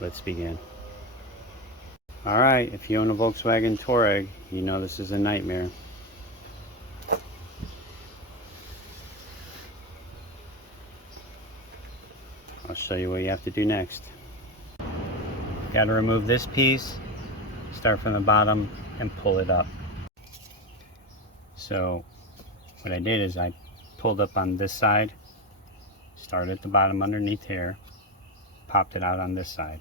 Let's begin. Alright, if you own a Volkswagen Touareg, you know this is a nightmare. I'll show you what you have to do next. Got to remove this piece, start from the bottom and pull it up. So what I did is I pulled up on this side, started at the bottom underneath here, popped it out on this side.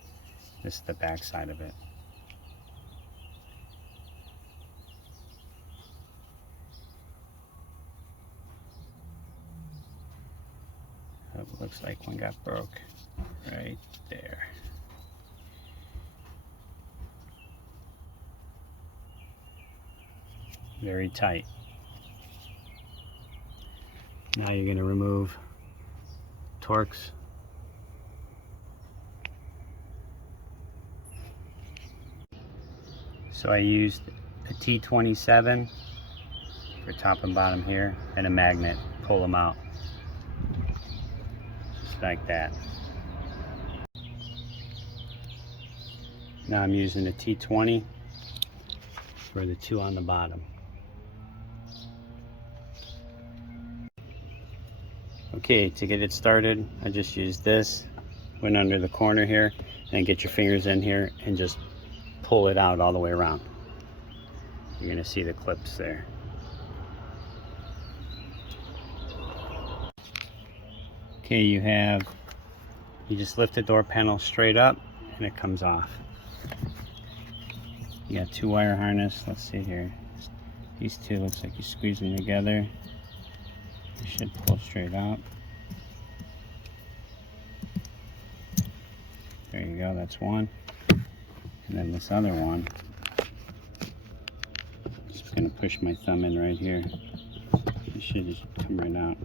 This is the back side of it. It looks like one got broke right there. Very tight. Now you're going to remove Torx. So I used a T27 for top and bottom here and a magnet. Pull them out. Just like that. Now I'm using a T20 for the two on the bottom. Okay, to get it started, I just used this, went under the corner here, and get your fingers in here and just pull it out all the way around. You're gonna see the clips there. Okay, you just lift the door panel straight up and it comes off. You got two wire harness. Let's see here. These two, looks like you squeeze them together. You should pull straight out. There you go, that's one. And then this other one, just gonna push my thumb in right here. It should just come right out.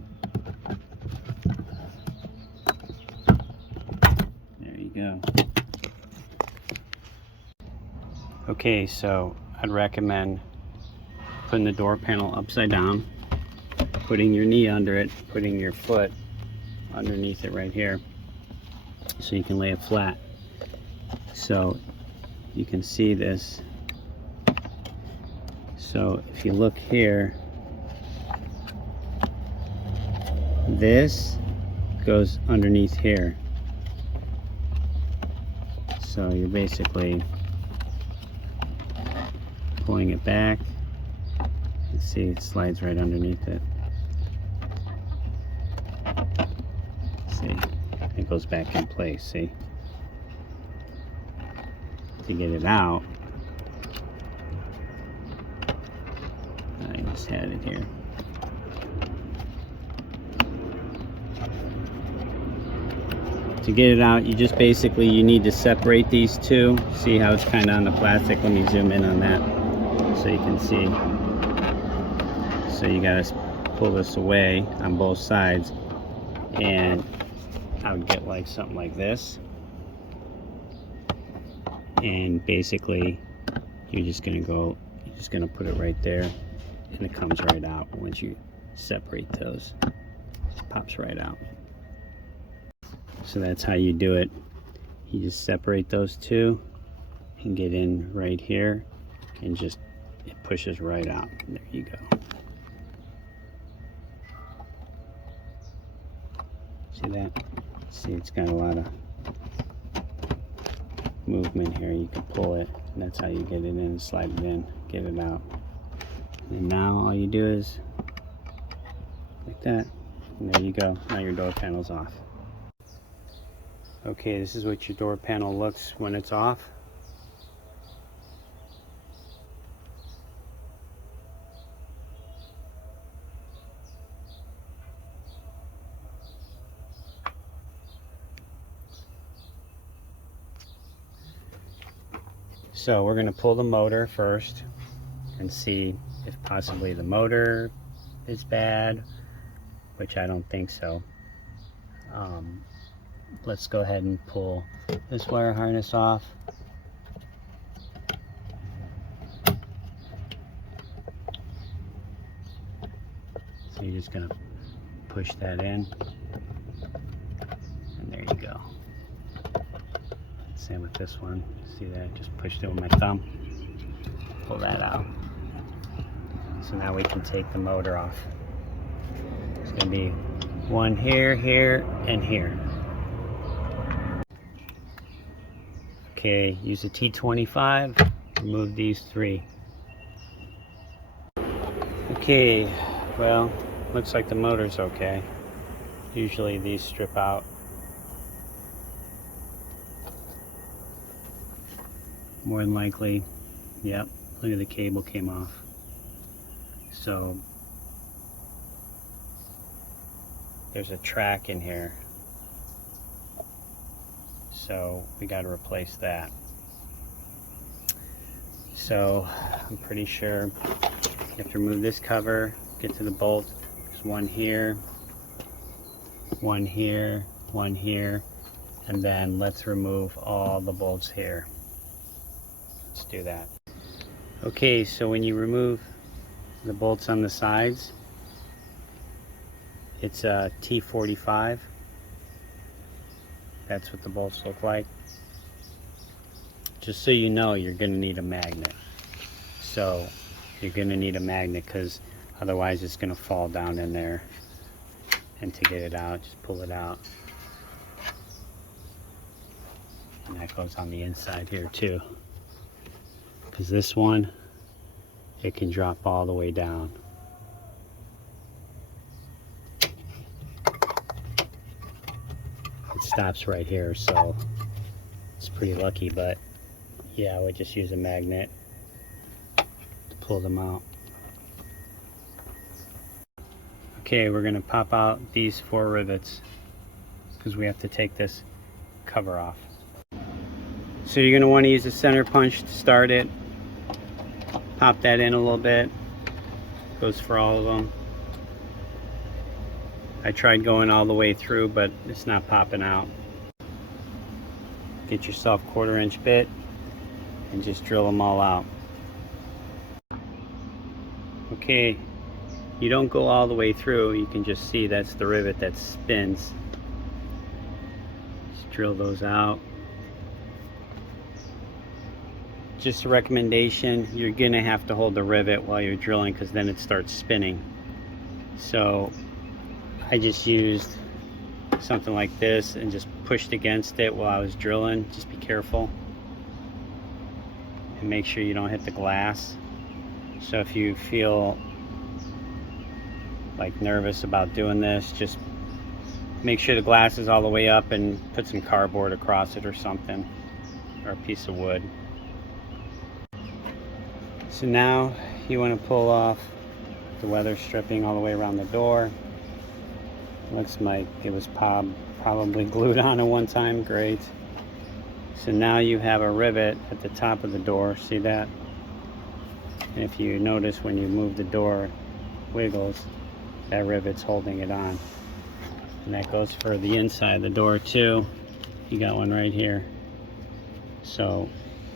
There you go. Okay, so I'd recommend putting the door panel upside down, putting your knee under it, putting your foot underneath it right here so you can lay it flat. So you can see this. So if you look here, this goes underneath here. So you're basically pulling it back. You see it slides right underneath it. See, it goes back in place, see? To get it out, I just had it here. To get it out, you just basically, you need to separate these two. See how it's kind of on the plastic? Let me zoom in on that so you can see. So you gotta pull this away on both sides, and I would get like something like this. And basically you're just gonna put it right there and it comes right out. Once you separate those, it just pops right out. So that's how you do it. You just separate those two and get in right here and just, it pushes right out. There you go. See that? See, it's got a lot of movement here. You can pull it, and that's how you get it in, slide it in, get it out. And now all you do is like that, and there you go. Now your door panel's off. Okay, this is what your door panel looks when it's off. So we're going to pull the motor first and see if possibly the motor is bad, which I don't think so. Let's go ahead and pull this wire harness off. So you're just going to push that in, and there you go. Same with this one. See that? Just pushed it with my thumb. Pull that out. So now we can take the motor off. It's going to be one here, here, and here. Okay, use a T25. Remove these three. Okay, well, looks like the motor's okay. Usually these strip out. More than likely, yep, look at the cable came off. So there's a track in here. So we got to replace that. So I'm pretty sure you have to remove this cover, get to the bolt. There's one here, one here, one here, and then let's remove all the bolts here. Let's do that. Okay, so when you remove the bolts on the sides, it's a T45. That's what the bolts look like. Just so you know, you're going to need a magnet. So you're going to need a magnet because otherwise it's going to fall down in there. And to get it out, just pull it out. And that goes on the inside here too. Because this one, it can drop all the way down. It stops right here, so it's pretty lucky, but yeah, I would just use a magnet to pull them out. Okay, we're going to pop out these 4 rivets because we have to take this cover off. So you're going to want to use a center punch to start it. Pop that in a little bit. Goes for all of them. I tried going all the way through, but it's not popping out. Get yourself 1/4 inch bit and just drill them all out. Okay, you don't go all the way through. You can just see that's the rivet that spins. Just drill those out. Just a recommendation, you're gonna have to hold the rivet while you're drilling because then it starts spinning. So I just used something like this and just pushed against it while I was drilling. Just be careful and make sure you don't hit the glass. So if you feel like nervous about doing this, just make sure the glass is all the way up and put some cardboard across it or something, or a piece of wood. So now you want to pull off the weather stripping all the way around the door. Looks like it was probably glued on at one time. Great. So now you have a rivet at the top of the door. See that? And if you notice when you move the door, wiggles, that rivet's holding it on. And that goes for the inside of the door too. You got one right here. So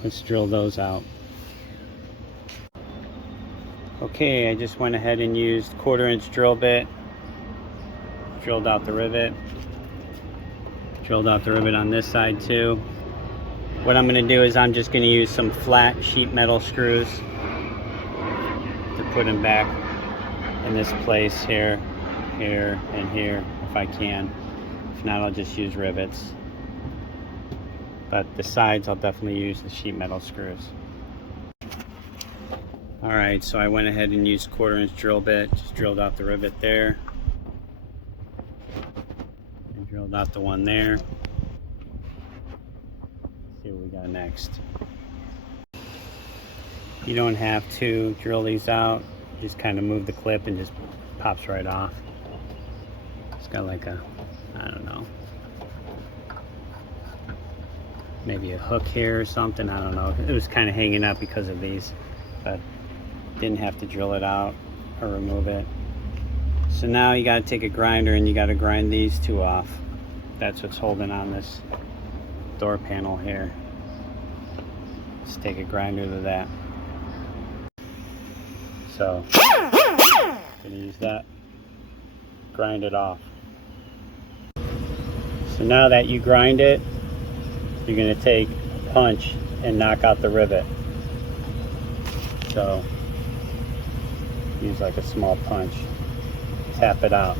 let's drill those out. Okay, I just went ahead and used 1/4 inch drill bit. Drilled out the rivet. Drilled out the rivet on this side too. What I'm going to do is I'm just going to use some flat sheet metal screws to put them back in this place here, here, and here if I can. If not, I'll just use rivets. But the sides, I'll definitely use the sheet metal screws. Alright, so I went ahead and used 1/4 inch drill bit. Just drilled out the rivet there. And drilled out the one there. Let's see what we got next. You don't have to drill these out. Just kind of move the clip and just pops right off. It's got like a, I don't know, maybe a hook here or something. I don't know. It was kind of hanging up because of these, but didn't have to drill it out or remove it. So now you got to take a grinder and you got to grind these two off. That's what's holding on this door panel here. Just take a grinder to that. So gonna use that, grind it off. So now that you grind it, you're gonna take punch and knock out the rivet. So use like a small punch, tap it out,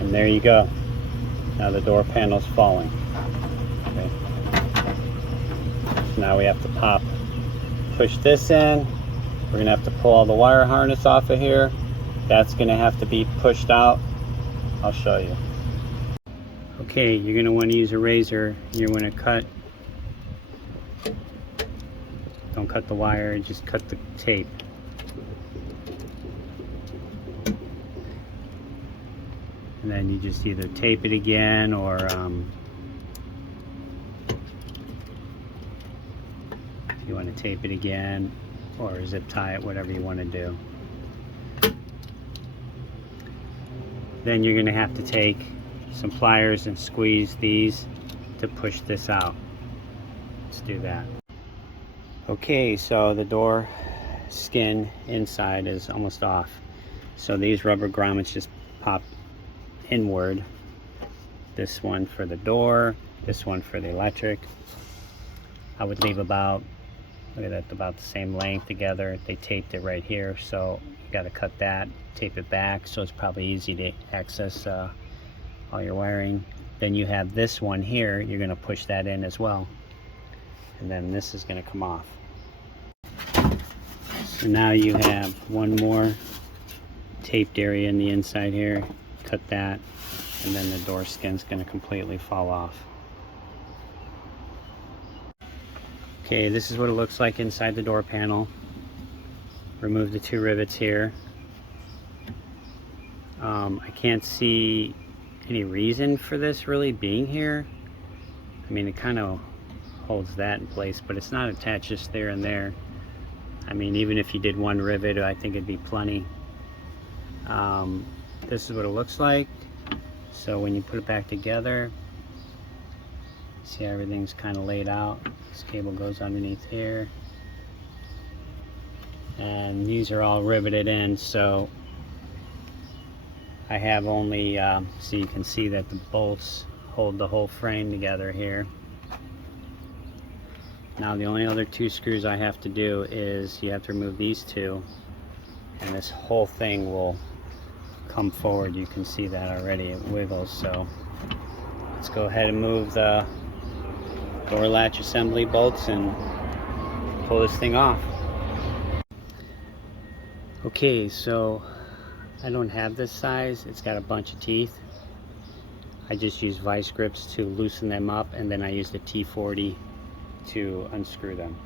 and there you go. Now the door panel's falling. Okay. So now we have to push this in. We're gonna have to pull all the wire harness off of here. That's gonna have to be pushed out. I'll show you. Okay, you're gonna want to use a razor. You're gonna cut. Don't cut the wire, just cut the tape. And then you just either tape it again or if you want to tape it again or zip tie it, whatever you want to do. Then you're going to have to take some pliers and squeeze these to push this out. Let's do that. Okay, so the door skin inside is almost off. So these rubber grommets just pop inward. This one for the door, this one for the electric. I would leave about, look at that, about the same length together. They taped it right here, so you got to cut that, tape it back, so it's probably easy to access all your wiring. Then you have this one here, you're going to push that in as well, and then this is going to come off. So now you have one more taped area in the inside here. Cut that, and then the door skin's going to completely fall off. Okay, this is what it looks like inside the door panel. Remove the two rivets here. I can't see any reason for this really being here. I mean, it kind of holds that in place, but it's not attached just there and there. I mean, even if you did one rivet, I think it'd be plenty. This is what it looks like. So when you put it back together, see how everything's kind of laid out. This cable goes underneath here, and these are all riveted in. So I have only so you can see that the bolts hold the whole frame together here. Now the only other two screws I have to do is you have to remove these two, and this whole thing will come forward. You can see that already, it wiggles. So let's go ahead and move the door latch assembly bolts and pull this thing off. Okay, so I don't have this size, it's got a bunch of teeth. I just use vice grips to loosen them up, and then I use the T40 to unscrew them.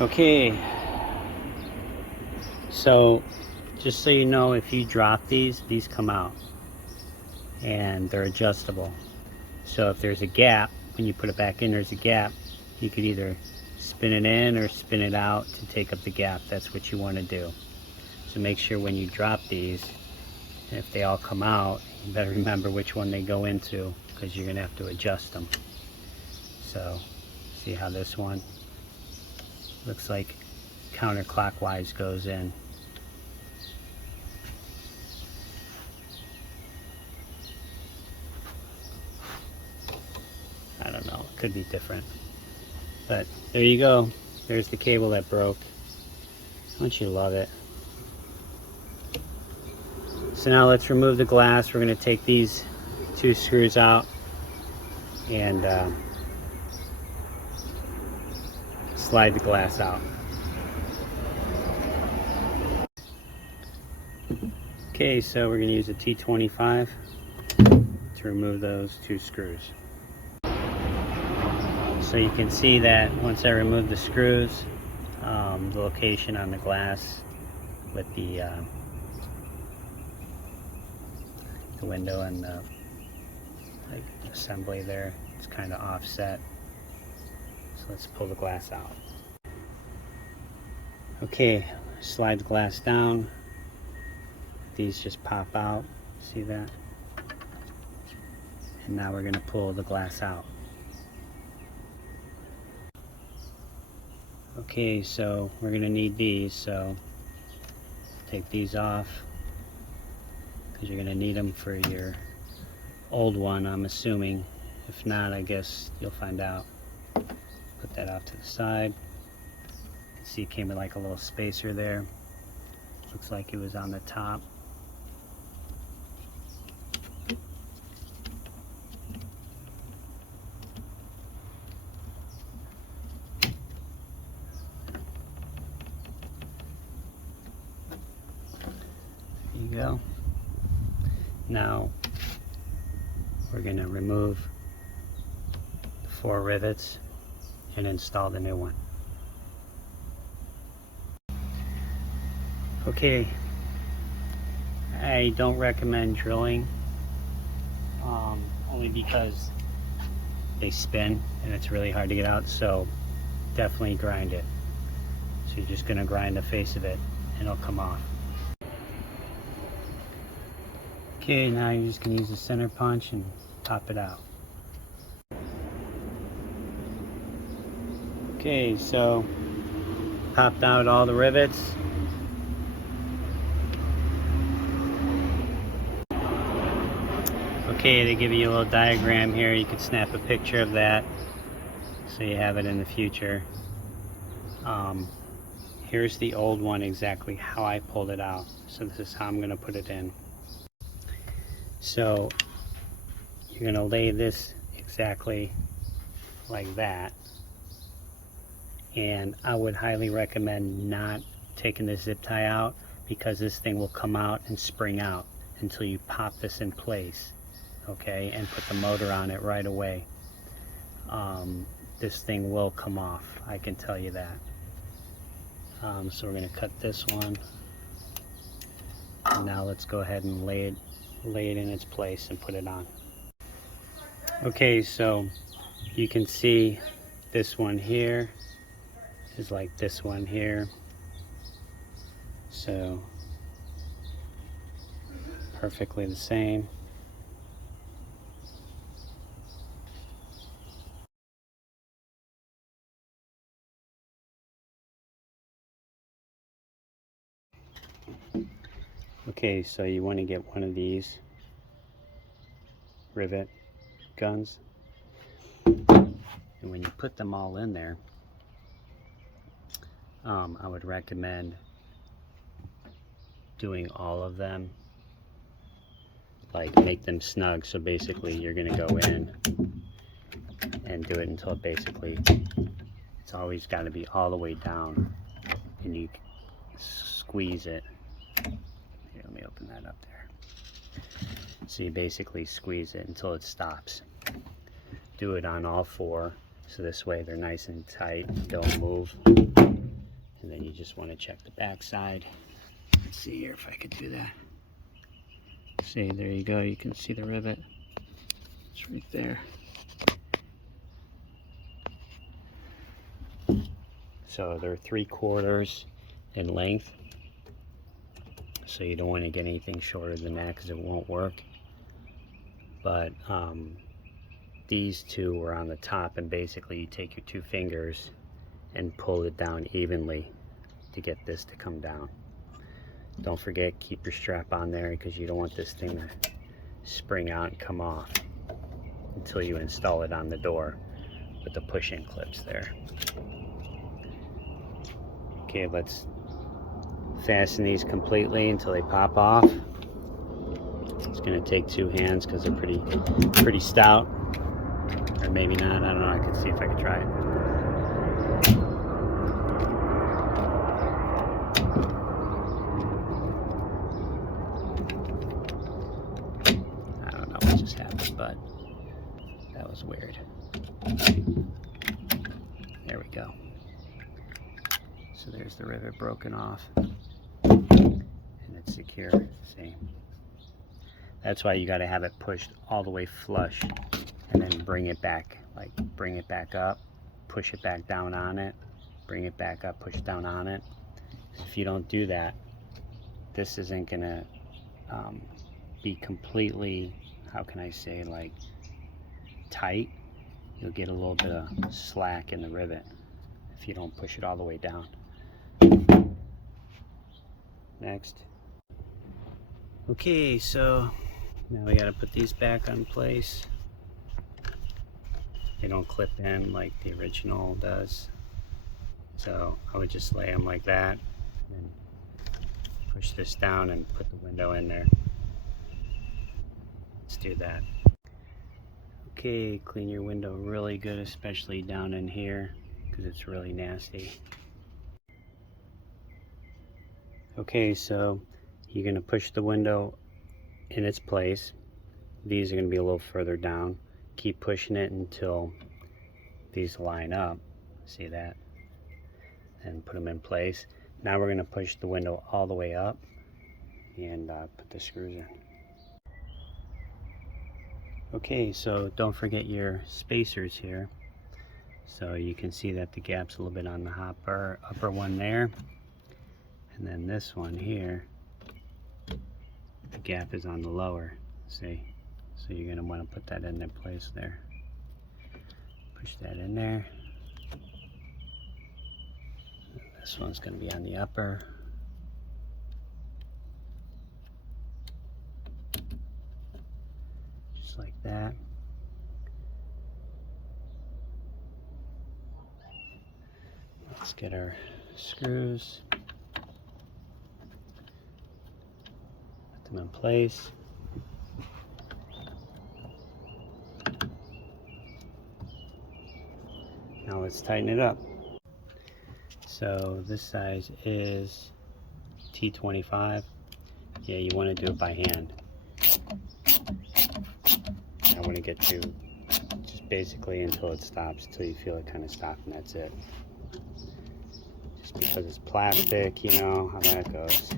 Okay, so just so you know, if you drop these come out, and they're adjustable. So if there's a gap, when you put it back in, there's a gap, you could either spin it in or spin it out to take up the gap. That's what you want to do. So make sure when you drop these, if they all come out, you better remember which one they go into, because you're going to have to adjust them. So see how this one looks like counterclockwise goes in. I don't know, it could be different, but there you go. There's the cable that broke. Don't you love it? So now let's remove the glass. We're going to take these two screws out and slide the glass out. Okay, so we're going to use a T25 to remove those two screws. So you can see that once I remove the screws, the location on the glass with the window and the assembly there, it's kind of offset. So let's pull the glass out. Okay, slide the glass down. These just pop out, see that? And now we're going to pull the glass out. Okay, so we're going to need these, so take these off, because you're going to need them for your old one, I'm assuming. If not, I guess you'll find out. Put that off to the side. You can see it came with like a little spacer there. Looks like it was on the top. There you go. Now we're going to remove the 4 rivets and install the new one. Okay, I don't recommend drilling, only because they spin and it's really hard to get out, so definitely grind it. So you're just going to grind the face of it and it'll come off. Okay, now you're just going to use the center punch and pop it out. Okay, so popped out all the rivets. Okay, they give you a little diagram here. You can snap a picture of that so you have it in the future. Here's the old one, exactly how I pulled it out. So this is how I'm going to put it in. So you're going to lay this exactly like that. And I would highly recommend not taking the zip tie out, because this thing will come out and spring out until you pop this in place, okay, and put the motor on it right away. This thing will come off, I can tell you that. So we're going to cut this one. And now let's go ahead and lay it in its place and put it on. Okay, so you can see this one here is like this one here. So perfectly the same. Okay, so you want to get one of these rivet guns, and when you put them all in there, I would recommend doing all of them, like make them snug. So basically you're going to go in and do it until basically it's always got to be all the way down, and you squeeze it. Here, let me open that up there. So you basically squeeze it until it stops. Do it on all 4, so this way they're nice and tight, don't move. And then you just want to check the back side. Let's see here if I could do that. See, there you go, you can see the rivet. It's right there. So they're 3/4 in length. So you don't want to get anything shorter than that because it won't work. But these 2 were on the top, and basically you take your 2 fingers and pull it down evenly to get this to come down. Don't forget, keep your strap on there because you don't want this thing to spring out and come off until you install it on the door with the push-in clips there. Okay, let's fasten these completely until they pop off. It's going to take 2 hands because they're pretty stout, or maybe not. I don't know. I can see if I can try it. I don't know what just happened, but that was weird. There we go. So there's the rivet broken off, and it's secure. See? That's why you got to have it pushed all the way flush, and then bring it back, like bring it back up, push it back down on it, bring it back up, push down on it. If you don't do that, this isn't gonna be completely, how can I say, like tight. You'll get a little bit of slack in the rivet if you don't push it all the way down. Next. Okay, so now we got to put these back on place. They don't clip in like the original does. So I would just lay them like that and push this down and put the window in there. Let's do that. Okay, clean your window really good, especially down in here because it's really nasty. Okay, so you're going to push the window in its place. These are going to be a little further down. Keep pushing it until these line up. See that? And put them in place. Now we're going to push the window all the way up and put the screws in. Okay, so don't forget your spacers here. So you can see that the gap's a little bit on the upper one there. And then this one here, the gap is on the lower, see? So you're gonna wanna put that in their place there. Push that in there. This one's gonna be on the upper. Just like that. Let's get our screws. Put them in place. Now let's tighten it up. So this size is T25. Yeah, you want to do it by hand. I want to get to just basically until it stops, until you feel it kind of stop, and that's it. Just because it's plastic, you know how that goes.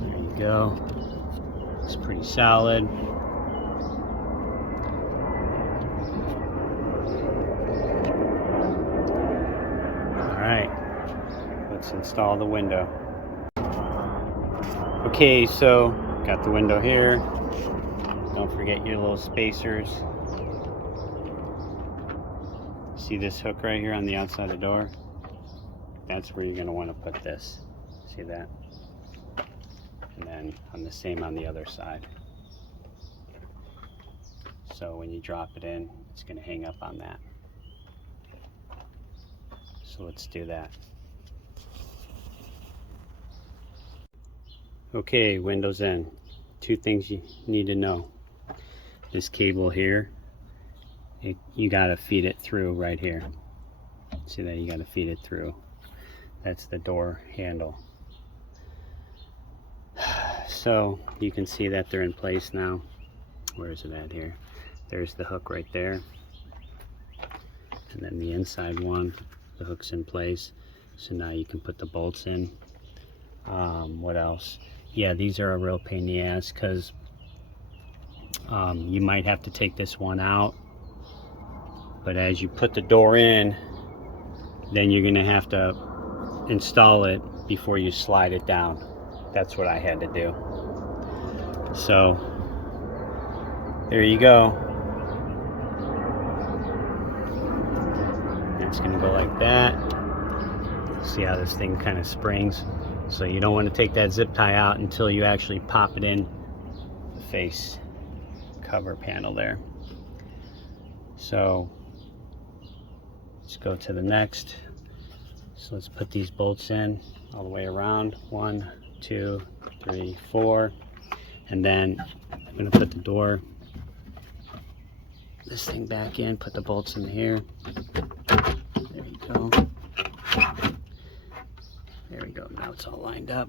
There you go. It's pretty solid. Alright, let's install the window. Okay, so got the window here. Don't forget your little spacers. See this hook right here on the outside of the door? That's where you're going to want to put this. See that? And then on the same on the other side. So when you drop it in, it's going to hang up on that. So let's do that. Okay, windows in. Two things you need to know. This cable here, you got to feed it through right here. See that? You got to feed it through. That's the door handle. So you can see that they're in place now. Where is it at here? There's the hook right there. And then the inside one, the hook's in place. So now you can put the bolts in. What else? Yeah, these are a real pain in the ass because you might have to take this one out. But as you put the door in, then you're gonna have to install it before you slide it down. That's what I had to do. So there you go. It's gonna go like that. See how this thing kind of springs? So you don't want to take that zip tie out until you actually pop it in the face cover panel there. So let's go to the next. So let's put these bolts in all the way around. 1, 2, 3, 4. And then I'm going to put the door, this thing back in, put the bolts in here. There you go. There we go. Now it's all lined up.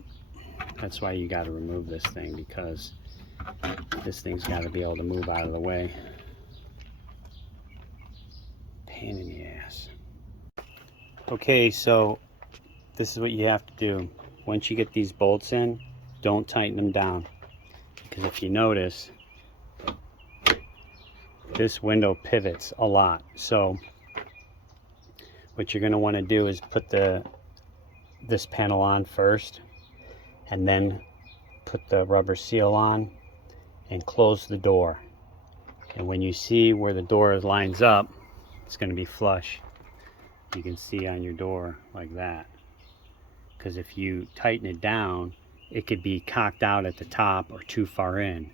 That's why you got to remove this thing, because this thing's got to be able to move out of the way. Pain in the ass. Okay, so this is what you have to do. Once you get these bolts in, don't tighten them down, because if you notice, this window pivots a lot. So what you're going to want to do is put this panel on first, and then put the rubber seal on and close the door. And when you see where the door lines up, it's going to be flush. you can see on your door like that. Because if you tighten it down, it could be cocked out at the top or too far in.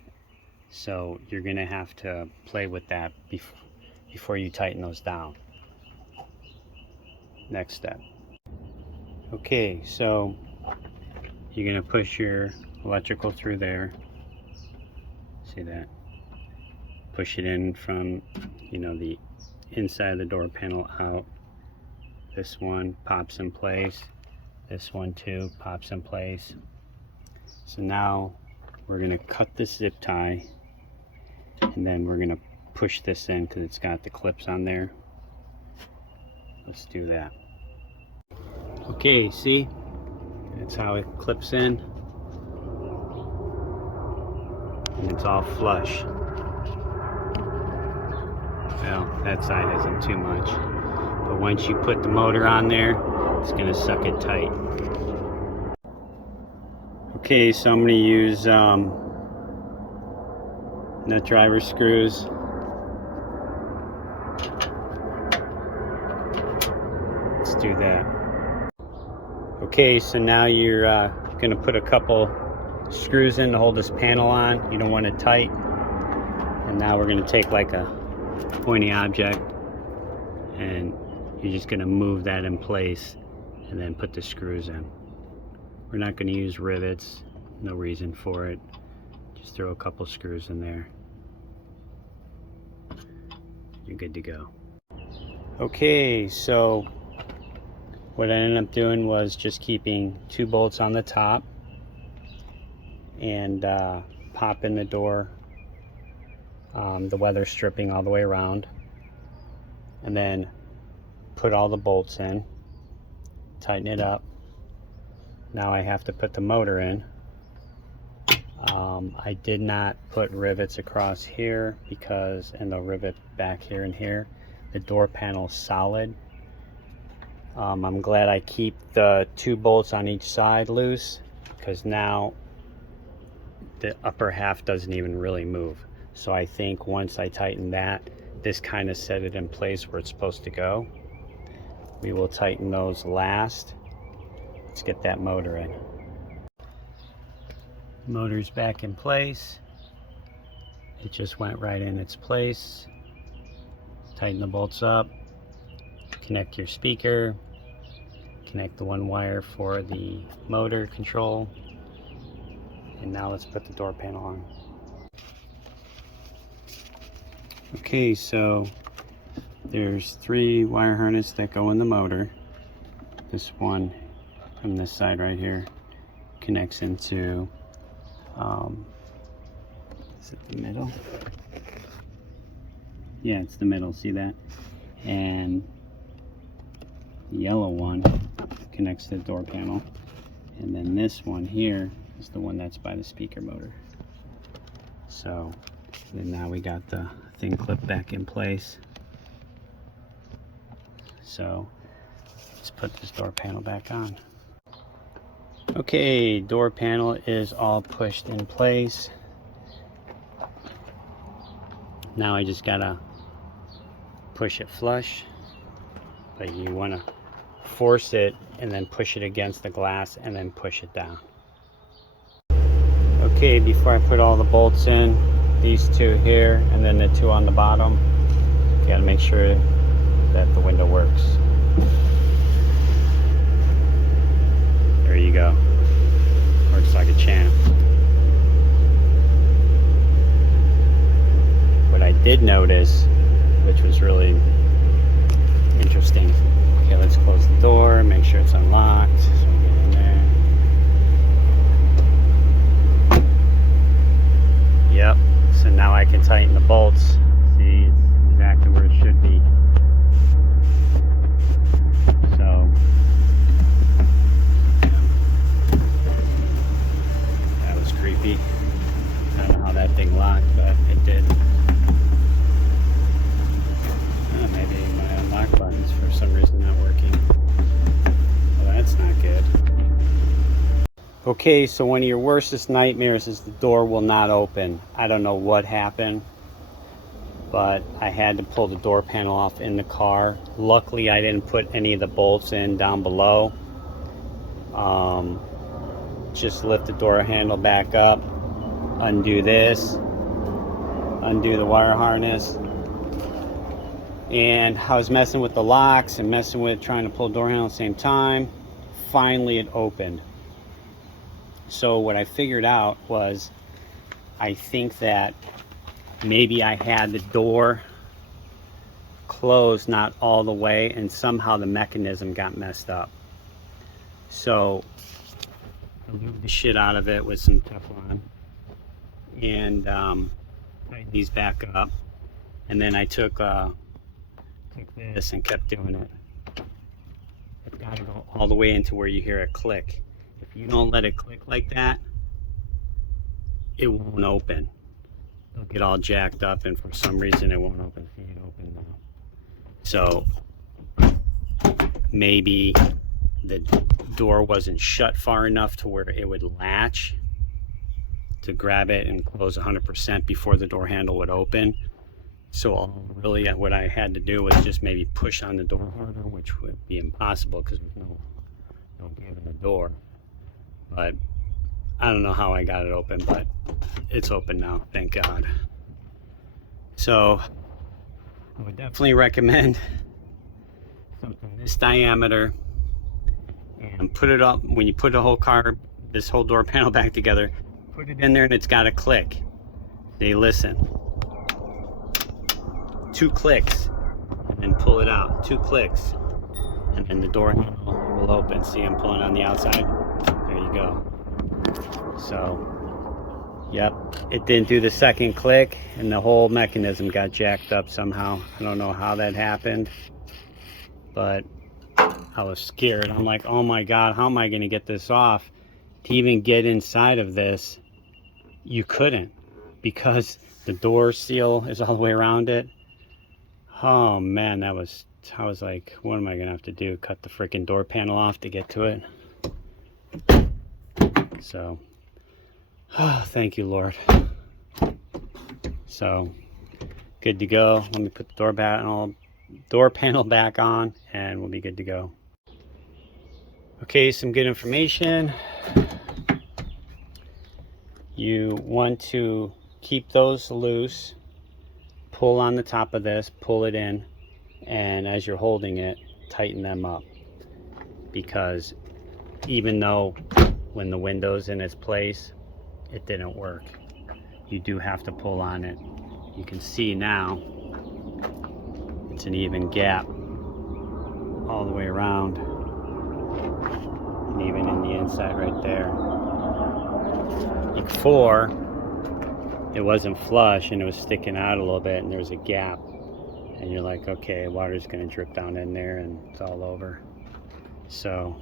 So you're going to have to play with that before you tighten those down. Next step. Okay, so you're going to push your electrical through there. See that? Push it in from, the inside of the door panel out. This one pops in place. This one too pops in place. So now we're going to cut this zip tie, and then we're going to push this in because it's got the clips on there. Let's do that. Okay, see? That's how it clips in. And it's all flush. Well, that side isn't too much. But once you put the motor on there, it's going to suck it tight. Okay, so I'm going to use nut driver screws. Let's do that. Okay, so now you're going to put a couple screws in to hold this panel on. You don't want it tight. And now we're going to take like a pointy object, and you're just going to move that in place and then put the screws in. We're not going to use rivets, no reason for it. Just throw a couple screws in there. You're good to go. Okay, so what I ended up doing was just keeping 2 bolts on the top and popping the door, the weather stripping all the way around, and then put all the bolts in, tighten it up. Now I have to put the motor in. I did not put rivets across here because, and the rivet back here and here. The door panel is solid. I'm glad I keep the 2 bolts on each side loose, because now the upper half doesn't even really move. So I think once I tighten that, this kind of set it in place where it's supposed to go. We will tighten those last. Let's get that motor in. Motor's back in place. It just went right in its place. Tighten the bolts up. Connect your speaker. Connect the 1 wire for the motor control. And now let's put the door panel on. Okay, so there's 3 wire harnesses that go in the motor. This one from this side right here connects into, is it the middle? Yeah, it's the middle, see that? And the yellow one connects to the door panel. And then this one here is the one that's by the speaker motor. So then now we got the thing clipped back in place. So let's put this door panel back on. Okay, door panel is all pushed in place. Now I just gotta push it flush, but you want to force it and then push it against the glass and then push it down. Okay, before I put all the bolts in, these 2 here and then the 2 on the bottom, you gotta make sure that the window works. There you go. Works like a champ. What I did notice, which was really interesting. Okay, let's close the door, make sure it's unlocked. So we get in there. Yep. So now I can tighten the bolts. See, it's exactly where it should be. So that was creepy. I don't know how that thing locked, but it did. Maybe my unlock button's for some reason not working. Well, that's not good. Okay, so one of your worstest nightmares is the door will not open. I don't know what happened, but I had to pull the door panel off in the car. Luckily, I didn't put any of the bolts in down below. Just lift the door handle back up, undo this, undo the wire harness, and I was messing with the locks and messing with trying to pull the door handle at the same time. Finally it opened. So what I figured out was, I think that maybe I had the door closed not all the way, and somehow the mechanism got messed up. So I lubed the shit out of it with some Teflon and tightened these back up, and then I took this and kept doing it. It's got to go all the way into where you hear it click. If you don't let it click like that, it won't open. It'll get all jacked up, and for some reason it won't open. See, it open now. So maybe the door wasn't shut far enough to where it would latch to grab it and close 100% before the door handle would open. So really what I had to do was just maybe push on the door harder, which would be impossible because there's no give in the door. But I don't know how I got it open, but it's open now, thank God. So I would definitely recommend something this diameter, and put it up. When you put the whole car, this whole door panel back together, put it in there and it's got to click. They listen. 2 clicks and then pull it out. 2 clicks and then the door handle will open. See, I'm pulling on the outside. There you go. So yep, it didn't do the second click and the whole mechanism got jacked up somehow. I don't know how that happened, but I was scared. I'm like, oh my God, how am I going to get this off? To even get inside of this, you couldn't, because the door seal is all the way around it. Oh man, I was like, what am I gonna have to do? Cut the freaking door panel off to get to it? So, oh, thank you, Lord. So, good to go. Let me put the door panel back on and we'll be good to go. Okay, some good information. You want to keep those loose. Pull on the top of this, pull it in, and as you're holding it, tighten them up. Because even though when the window's in its place, it didn't work, you do have to pull on it. You can see now it's an even gap all the way around, and even in the inside right there. Before, it wasn't flush and it was sticking out a little bit and there was a gap, and you're like, okay, water's gonna drip down in there and it's all over. So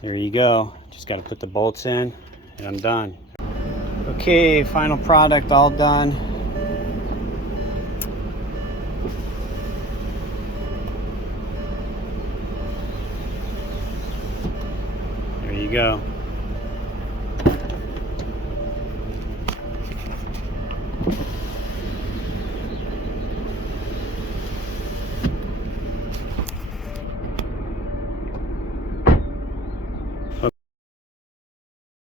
there you go. Just got to put the bolts in and I'm done. Okay, final product all done. There you go.